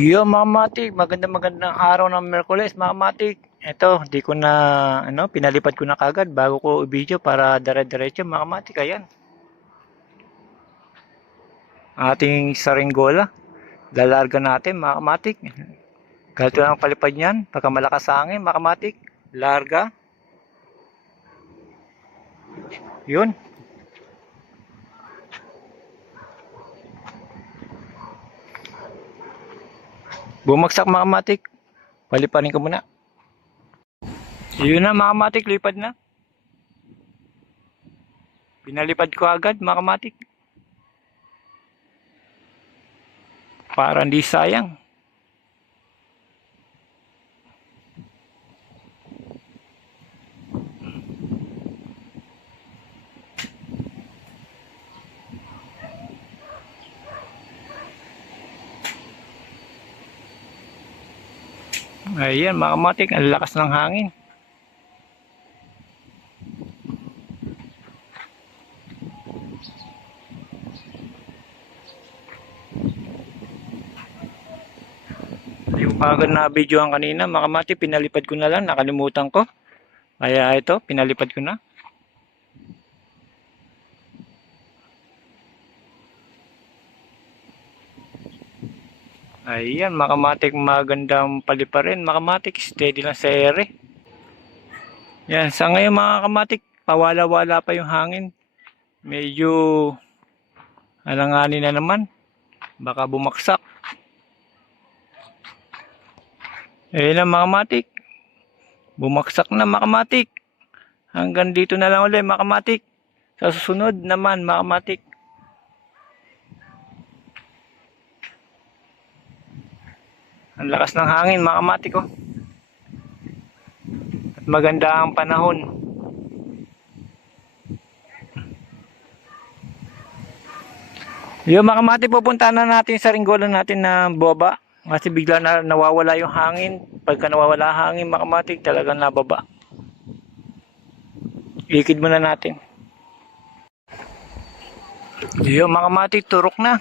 Yo mga matik, magandang araw ng Miyerkules mga matik. Ito, di ko na pinalipad ko na kagad bago ko i-video para dire-diretso mga matik. Ayan, ating saringgola. Lalarga natin mga matik. Ganito lang ang palipad niyan, pagka malakas sa hangin mga matik. Larga. Yun. Bumagsak mga matik. Paliparin ko muna. Yun na mga matik, lipad na. Pinalipad ko agad mga matik. Para hindi sayang. Ayan mga matik, ang lakas ng hangin. Hindi ko pa agad na videoan kanina mga matik, pinalipad ko na lang, nakalimutan ko. Kaya ito, pinalipad ko na. Ayan, makamatik magandang paliparin. Makamatik, steady lang sa ere. Yan, sa ngayon mga kamatik, pawala-wala pa yung hangin. Medyo alanganin na naman. Baka bumaksak. Ayan na mga kamatik. Bumaksak na mga kamatik. Hanggang dito na lang ulit mga kamatik. Sa susunod naman mga kamatik. Ang lakas ng hangin mga kamatik oh. At maganda ang panahon. Yung mga kamatik, pupunta na natin sa ringgolan natin na baba. Kasi bigla na nawawala yung hangin. Pagka nawawala hangin mga kamatik, talagang nababa. Ikid muna natin. Yung mga kamatik, turok na.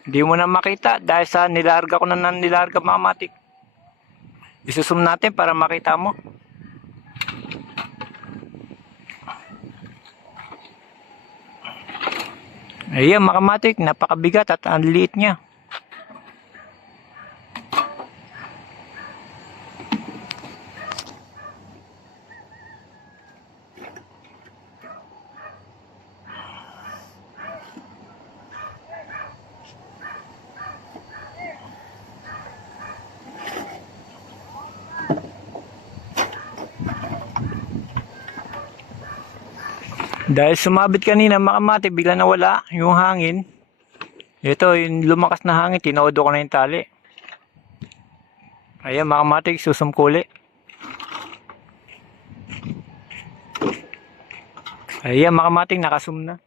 Hindi mo na makita dahil sa nilarga ko na ng nilarga mga matik. Isusum natin para makita mo. Ayan mga matik, napakabigat at ang liit niya. Dahil sumabit kanina mga matik, bigla nawala yung hangin. Ito, yung lumakas na hangin, tinodo ko na yung tali. Ayan mga matik, susumkuli. Ayan mga matik, nakasum na.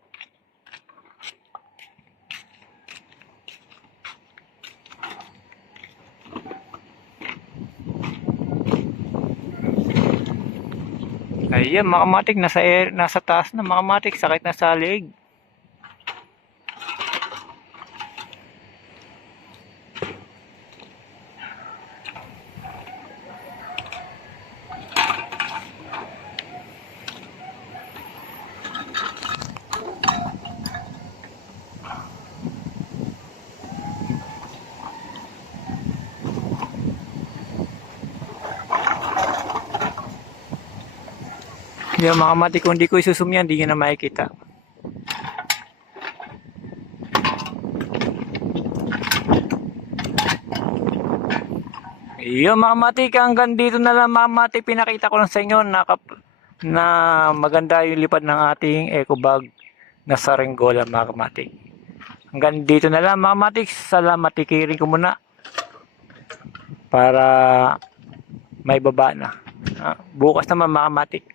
Ayan mga matik, nasa taas na mga matik, sakit na sa leg. Yan mga matik, kung di ko isusum yan, di nyo na makikita. Yan mga matik, hanggang dito na lang mga matik, pinakita ko lang sa inyo na maganda yung lipad ng ating eco bag na saringgola mga matik. Hanggang dito na lang mga matik, salamat, tikirin ko muna para may baba na. Bukas naman mga matik.